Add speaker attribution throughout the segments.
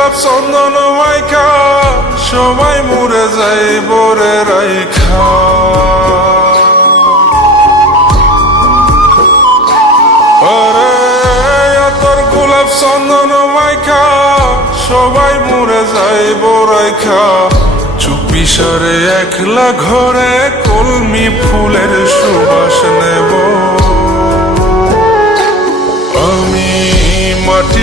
Speaker 1: গোলাপ চন্দন মাইকা, সবাই মরে যাই বরে রাইখা। গোলাপ চন্দন মাইকা, সবাই মরে যাই বরাইখা চুপি সরে একলা ঘরে কলমি ফুলের সুবাস নেব।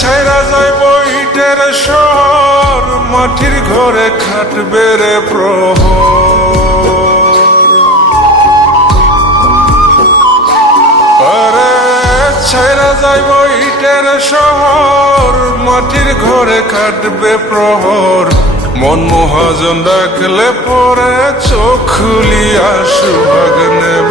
Speaker 1: ছাইরা যাইব ইটের শহর মাটির ঘরে খাটবে রে প্রহর। আরে ছাইরা যাইব ইটের শহর মাটির ঘরে কাটবে প্রহর। মন মহাজন ডাকলে পরে চোখ খুলিয়া সুভাগ নেব।